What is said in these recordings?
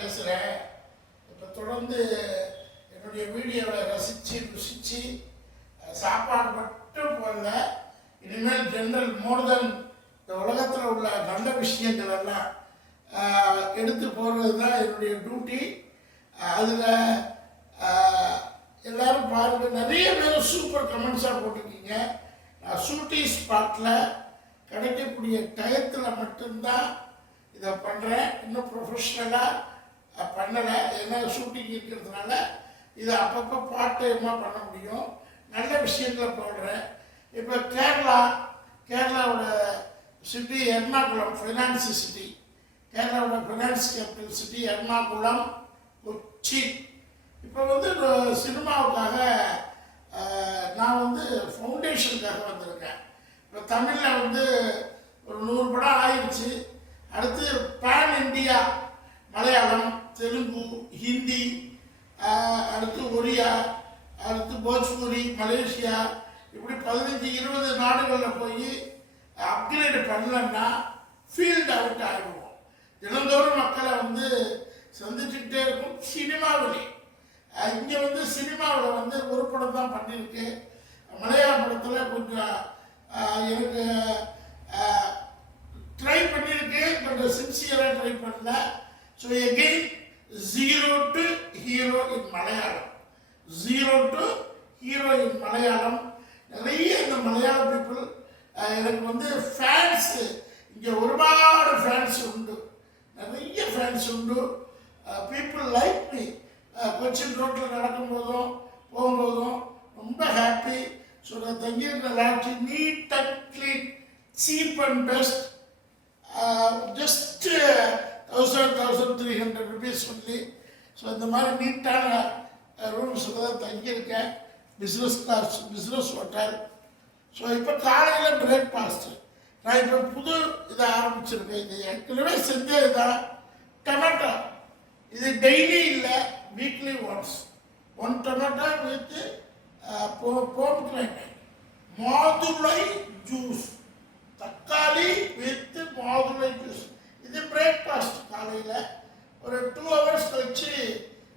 பேசுகிறேன் இப்போ தொடர்ந்து என்னுடைய வீடியோவை ரசித்து ருசித்து சாப்பாடு மட்டும் போடல இனிமேல் ஜென்ரல் மோர்தன் இந்த உலகத்தில் உள்ள நல்ல விஷயங்கள் எல்லாம் எடுத்து போடுறது தான் என்னுடைய டியூட்டி அதில் எல்லாரும் பாருங்கள் நிறைய பேர் சூப்பர் கமெண்ட்ஸாக போட்டிருக்கீங்க. நான் ஷூட்டிங் ஸ்பாட்டில் கிடைக்கக்கூடிய டயத்தில் மட்டும்தான் இதை பண்ணுறேன் இன்னும் ப்ரொஃபஷ்னலாக பண்ணலை. என்ன ஷூட்டிங் இருக்கிறதுனால இதை அப்பப்போ பார்ட் டைமாக பண்ண முடியும். நல்ல விஷயங்களை போடுறேன். இப்போ கேரளா கேரளாவோட city Ernakulam finance city கேரளாவோட finance capital city Ernakulam Kochi. இப்போ வந்து சினிமாவுக்காக நான் வந்து ஃபவுண்டேஷனுக்காக வந்திருக்கேன். இப்போ தமிழில் வந்து ஒரு நூறு படம் ஆயிடுச்சு. அடுத்து பேன் இந்தியா மலையாளம். தெலுங்கு ஹிந்தி அடுத்து ஒரியா அடுத்து போஜ்பூரி மலேசியா இப்படி பதினஞ்சு இருபது நாடுகளில் போய் அப்கிரேடு பண்ணலன்னா ஃபீல்ட் அவுட் ஆகிடுவோம் தினந்தோறும் மக்களை வந்து சந்திச்சுக்கிட்டே இருக்கும். சினிமாவிலே இங்கே வந்து சினிமாவில் வந்து ஒரு படம் தான் பண்ணியிருக்கு. மலையாள படத்தில் கொஞ்சம் எனக்கு ட்ரை பண்ணியிருக்கேன் பட் சின்சியராக ட்ரை பண்ணல. So again zero to hero in Malayalam zero to hero in Malayalam நிறைய இந்த மலையாள பீப்புள் எனக்கு வந்து ஃபேன்ஸு இங்கே ஒருபாடு ஃபேன்ஸ் உண்டு. நிறைய ஃபேன்ஸ் உண்டு. பீப்புள் லைக் மீ கொச்சின் ரோட்டில் நடக்கும்போதும் போகும்போதும் ரொம்ப ஹாப்பி ஸோ நான் தங்கியிருந்த lodge neat and clean cheap and best just thousand thousand three hundred rupees சொல்லி. ஸோ இந்த மாதிரி நீட்டான ரூம்ஸில் தான் தங்கியிருக்கேன். Business class business hotel so இப்போ காலையில் பிரேக்ஃபாஸ்ட்டு நான் இப்போ புது இதை ஆரம்பிச்சிருக்கேன். இது ஏற்கனவே செஞ்சது தான். டொமேட்டோ இது டெய்லி இல்லை weekly once one tomato with pomegranate மாதுளை ஜூஸ் தக்காளி வித் மாதுளை ஜூஸ் இது பிரேக்ஃபாஸ்ட் காலையில். ஒரு டூ ஹவர்ஸ் கழிச்சு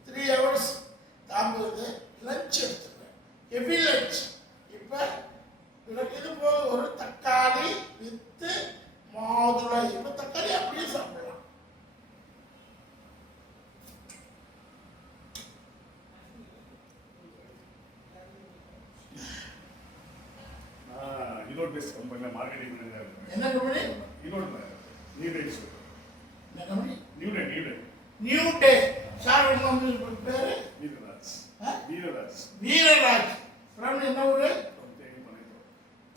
த்ரீ ஹவர்ஸ் தாங்குவது லஞ்ச் எடுத்துக்கிறேன் ஹெவி லஞ்ச் இப்போ எனக்கு இது போக ஒரு தக்காளி வித்து மாதுளை. இப்போ தக்காளி அப்படியே சாப்பிடலாம். ஈரோடு பேஸ்ட் கம்பெனியில் மார்க்கெட்டிங் என்ன கம்பெனி ஈரோட்டில் நியூ டே என்ன கம்பெனி நியூ டே சார் பேரு வீரராஜ் வீரராஜ் வீரராஜ் ஃப்ரம் என்ன ஊரு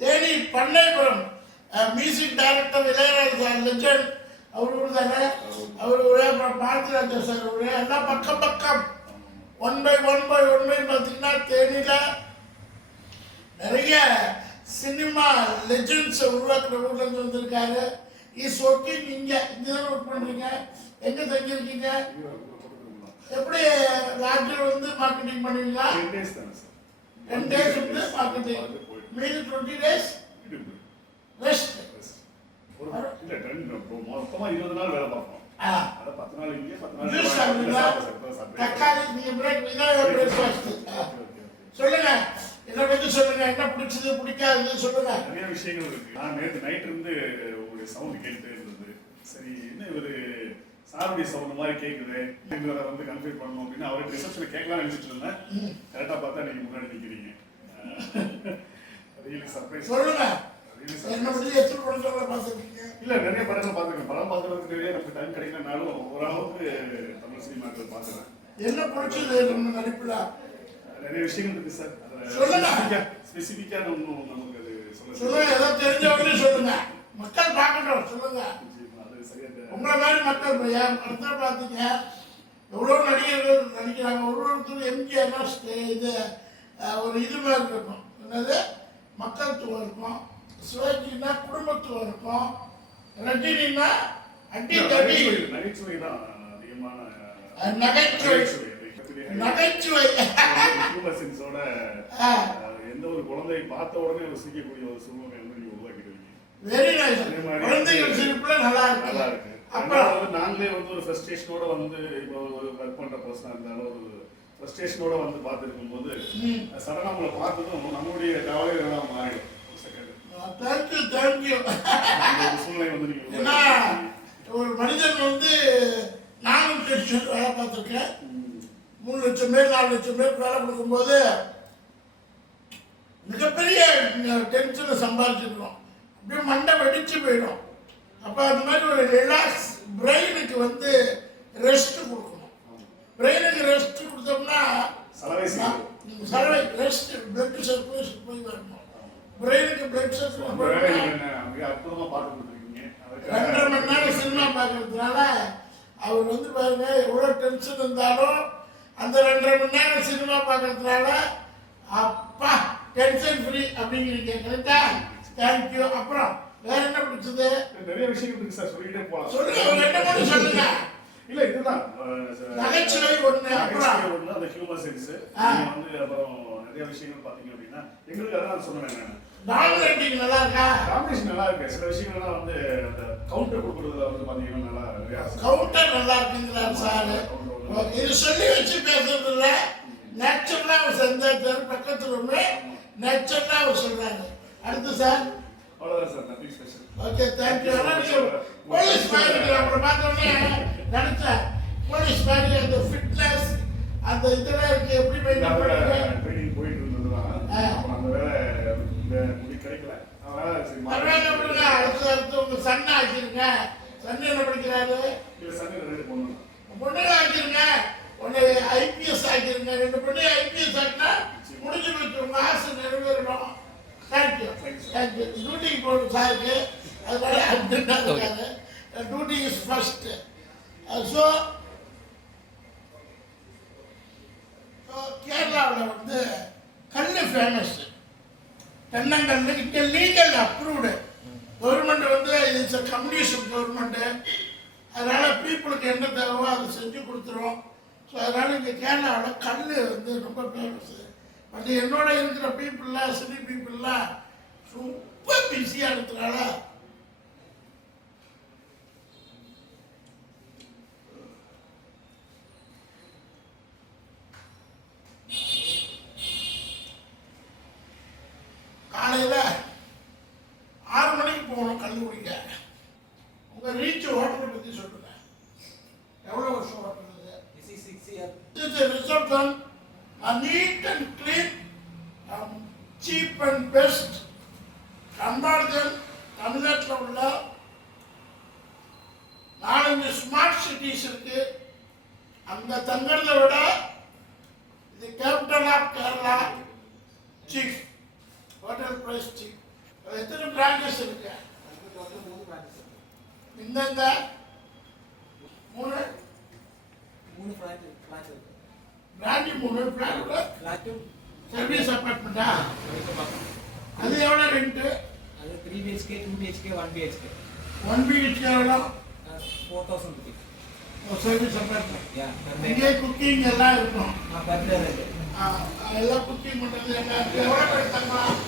Theni Pannaipuram music director Ilaiyaraaja legend அவர் ஊர் தானே அவர் ஊரே பாரதிராஜா சார் ஊரே எல்லாம் பக்கம் பக்கம் one by one by one by பார்த்தீங்கன்னா தேனியில் நிறைய சினிமா லெஜண்ட்ஸை உருவாக்குற ஊர்லேருந்து வந்திருக்காரு. இஸ் ஒர்க்கிங் இங்கே இங்கே தான் ஒர்க் பண்ணுறீங்க எங்கே தங்கியிருக்கீங்க எப்படி லாட்ஜில் வந்து மார்க்கெட்டிங் பண்ணுவீங்களா டென் டேஸ் வந்து மார்க்கெட்டிங் மீதி டுவெண்ட்டி டேஸ் ரெஸ்ட் மொத்தமாக இருபது நாள் வேலை பார்ப்போம் பத்து நாள் இங்கே பத்து நாள் தக்காளி பிரேக் இதான் சொல்லுங்க. இதை பற்றி சொல்லுங்க. என்ன பிடிச்சது பிடிக்காதது சொல்லுங்க. நிறைய விஷயங்கள் இருக்கு. நான் நேற்று நைட் இருந்து சவுண்ட் கேட்டுட்டே இருந்தது. சரி என்ன இவரு சாருடைய சவுண்ட் மாதிரி கேட்குது இவரை வந்து கன்ஃபியூட் பண்ணணும் அப்படின்னு அவர்கிட்ட ரிசப்ஷனில் கேட்கலாம் நினைச்சிட்டு இருந்தேன். கரெக்டாக பார்த்தா நீங்க முன்னாடி நிற்கிறீங்க ரியலி சர்ப்ரைஸ் இல்ல நிறைய படங்கள் பார்த்துருக்கேன். படம் பார்க்கறதுக்கு நிறைய நமக்கு டைம் கிடைக்கலனாலும் ஓரளவுக்கு தமிழ் சினிமாக்கள் பார்க்குறேன் என்ன பிடிச்சது நம்ம நடிப்புல? நிறைய விஷயங்கள் இருக்கு சார். சொல்லுங்க. ஸ்பெசிஃபிக்காக ஒன்றும் நமக்கு அது சொல்ல சொல்லுங்க. ஏதோ தெரிஞ்சவங்களையும் சொல்லுங்க. மக்கள் பார்க்கட்டும் சொல்லுங்க. உங்களை மாதிரி மக்கள் படத்தில் பார்த்தீங்க எவ்வளோ நடிகர்கள் நடிக்கிறாங்க? ஒரு ஒருத்தர் எம்ஜிஆர்னா இது ஒரு இது மாதிரி இருக்கும். என்னது? மக்கள்துவம் இருக்கும். சிவாஜினா குடும்பத்துவம் இருக்கும். ரஜினினா அடி தடி. நகைச்சுவை தான் அதிகமான நகைச்சுவை. நகைச்சுவை. எந்த ஒரு குழந்தையை பார்த்த உடனே ஒரு சிரிக்கக்கூடிய ஒரு சூழ்நிலை வெரி நைஸ் குழந்தைகள் சிரிப்புல நல்லா நல்லா இருக்கு. இருக்கு அப்புறம் வந்து நாங்களே வந்து ஒரு ஃப்ரஸ்ட்ரேஷனோட வந்து இப்போ ஒரு ஒர்க் பண்ற பர்சனா இருந்தாலும் ஒரு ஃப்ரஸ்ட்ரேஷனோட வந்து பார்த்துருக்கும் போது சடனாக நம்மளை பார்த்ததும் நம்மளுடைய கவலைகள்லாம் மாறிடும். தேங்க்யூ தேங்க்யூ சூழ்நிலை வந்து நீங்க ஏன்னா ஒரு மனிதன் வந்து நானும் டென்ஷன் வேலை பார்த்துருக்கேன். மூணு லட்சம் பேர் நாலு லட்சம் பேர் வேலை கொடுக்கும்போது மிகப்பெரிய டென்ஷனை சம்பாதிச்சிருக்கோம் அப்படியே மண்டை வெடிச்சு போயிடும். அப்போ அந்த மாதிரி ஒரு ரிலாக்ஸ் பிரெயினுக்கு வந்து ரெஸ்ட் கொடுக்கணும். பிரெயினுக்கு ரெஸ்ட் கொடுத்தோம்னா சலவை ரெஸ்ட் பிளட் சர்க்குலேஷன் போய் வரணும். பிரெயினுக்கு பிளட் சர்க்குலேஷன் ரெண்டரை மணி நேரம் சினிமா பார்க்கறதுனால அவர் வந்து பாருங்க எவ்வளோ டென்ஷன் இருந்தாலும் அந்த ரெண்டரை மணி நேரம் சினிமா பார்க்கறதுனால அப்பா டென்ஷன் ஃப்ரீ அப்படிங்கிறீங்க கரெக்டா தேங்க்யூ அப்புறம் வேற என்ன பிடிச்சது? நிறைய விஷயங்கள் இருக்கு சார். சொல்லிட்டே போலாம் சொல்லுங்க ஒரு ரெண்டு மூணு சொல்லுங்க. இல்ல இதுதான். நகைச்சுவை ஒண்ணு, அப்புறம்? ஒண்ணு, அந்த ஹியூமர் சென்ஸ். வந்து அப்புறம் நிறைய விஷயங்கள் பாத்தீங்க அப்படின்னா எங்களுக்கு அதான் நான் சொன்னேன் நான். நல்லா இருக்கா? காம்பினேஷன் நல்லா இருக்கு சில விஷயங்கள்லாம் வந்து அந்த கவுண்டர் கொடுக்குறதுல வந்து பாத்தீங்கன்னா நல்லா நிறையா கவுண்டர் நல்லா இருக்குங்கிறார் சார். இது சொல்லி வச்சு பேசுறது இல்ல நேச்சுரலா அவர் செஞ்சார் பக்கத்து ரூம்ல நேச்சுரலா அவர் சொல்றாரு. அடுத்து சார். அவ்வளவுதான் சார் நத்திங் ஸ்பெஷல் ஓகே ஆனால் நீங்கள் போலீஸ் மாதிரி அவரை பார்த்தோன்னே நினைச்சேன் போலீஸ் மாதிரி அந்த ஃபிட்னஸ் அந்த இதெல்லாம் இருக்கு. எப்படி மெயின்டைன் பண்ணுறீங்க ட்ரைனிங் போயிட்டு இருந்ததுதான். ஆ. அப்புறம் அந்த வேலை முடி கிடைக்கல. அதனால சரி பரவாயில்ல விடுங்க. அடுத்து அடுத்து உங்க சன்னை ஆக்கிருங்க. என்ன படிக்கிறாரு? இல்ல சண்டை ரெண்டு பொண்ணு. பொண்ணுங்க ஆக்கிருங்க. ஐபிஎஸ் ஆக்கிருங்க. ரெண்டு பொண்ணு ஐபிஎஸ் ஆக்கினா முடிஞ்சு போச்சு. உங்க ஆசை நிறைவேறணும். தேங்க்யூ தேங்க்யூ டியூட்டிக்கு போகணும் சாருக்கு அதனால அப்படின்னா இருக்காரு டியூட்டி இஸ் ஃபர்ஸ்ட் ஸோ கேரளாவில் வந்து கல் ஃபேமஸ் தென்னங்கல் இங்கே லீகல் அப்ரூவ்டு கவர்மெண்ட் வந்து இட்ஸ் கம்யூனிஸ்ட் கவர்மெண்ட்டு அதனால பீப்புளுக்கு என்ன தேவையோ அதை செஞ்சு கொடுத்துரும். ஸோ அதனால இங்கே கேரளாவில் கல் வந்து ரொம்ப ஃபேமஸ் அது என்னோட இருக்கிற பீப்புளெலாம் சிட்டி பீப்புளெலாம் ரொம்ப பிஸியாக இருக்கிறனால காலையில் ஆறு மணிக்கு போகணும் கல்லூரிக்கு. பீஸ் இருக்கு அந்த தங்குறத விட இது capital of Kerala cheap hotel price cheap எத்தனை பிரான்ச்சஸ் இருக்கு? இந்தந்த மூணு. மூணு பிரான்ச் மூணு பிளாட் சர்வீஸ் அப்பார்ட்மெண்ட்டா அது எவ்வளோ ரெண்ட்டு அது three BHK two BHK one BHK one BHK எவ்வளோ? ஃபோர் தௌசண்ட் ருபீஸ் சர்வீஸ் இங்கே குக்கிங் எல்லாம் இருக்கும். எல்லாம் குக்கிங் பண்ணுறது எவ்வளோ பேர் தங்கலாம்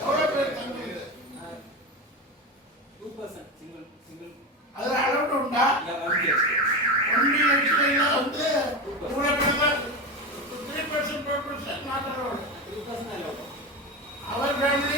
எவ்வளோ பேர் தங்குறது? அதில் அலௌட் உண்டா? ஒன் இயர்ஸ்ல three percent four percent not allowed our family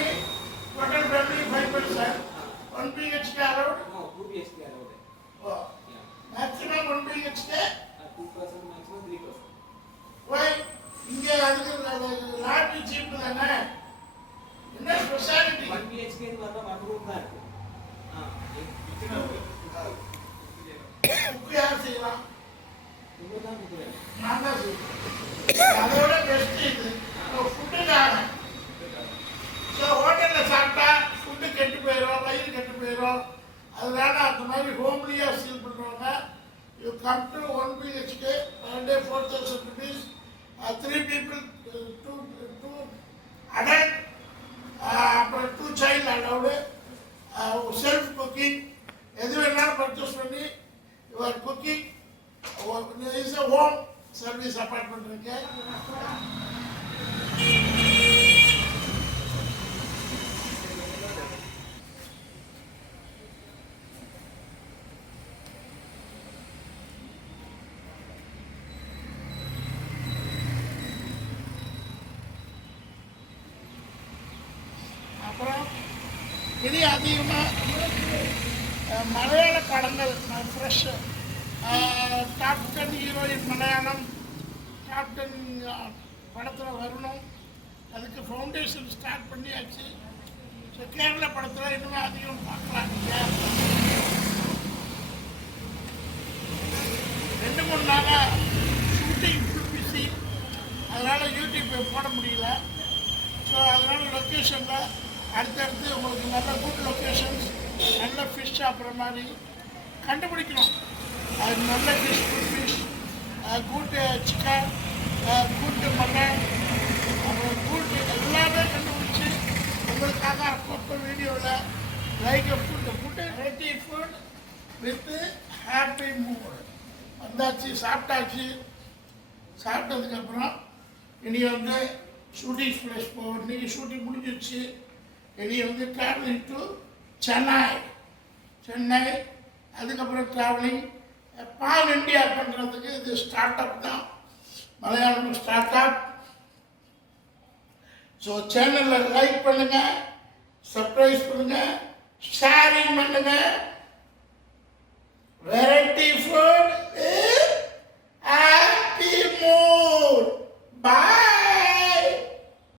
செய்கிறோம் அதனால அந்த மாதிரி ஹோம்லியாக ஃபீல் பண்ணுறவங்க you come to one BHK per day four thousand rupees three people two two adult அப்புறம் two child allowed self cooking எது வேணாலும் பர்ச்சேஸ் பண்ணி your cooking is a home service apartment இருக்கு. இனி அதிகமாக மலையாள படங்கள் fresh top ten heroine Malayalam top ten படத்தில் வரணும் அதுக்கு ஃபவுண்டேஷன் ஸ்டார்ட் பண்ணியாச்சு ஸோ கேரள படத்தில் இன்னுமே அதிகம் பார்க்கலாம் ரெண்டு மூணு நாளாக ஷூட்டிங் ஃபுல் பிஸி அதனால் யூடியூப் போட முடியல ஸோ அதனால் லொக்கேஷனில் அடுத்தடுத்து உங்களுக்கு நல்ல குட் லொக்கேஷன்ஸ் நல்ல ஃபிஷ் சாப்பிட்ற மாதிரி கண்டுபிடிக்கணும். அது நல்ல fish good fish good chicken good mutton அப்புறம் குட் எல்லாமே கண்டுபிடிச்சி உங்களுக்காக அப்பப்போ வீடியோவில் like food food healthy food with happy mood வந்தாச்சு சாப்பிட்டாச்சு. சாப்பிட்டதுக்கப்புறம் இனி வந்து ஷூட்டிங் பிளேஸ் போவோம் இன்றைக்கி ஷூட்டிங் முடிஞ்சிருச்சு. இனி வந்து ட்ராவலிங் டு சென்னை சென்னை அதுக்கப்புறம் ட்ராவலிங் பால் இண்டியா பண்ணுறதுக்கு இது ஸ்டார்ட் அப் தான். மலையாளம் ஸ்டார்ட் அப் ஸோ சேனலில் லைக் பண்ணுங்கள் சர்ப்ரைஸ் பண்ணுங்கள் ஷேரிங் பண்ணுங்கள் variety food happy mood bye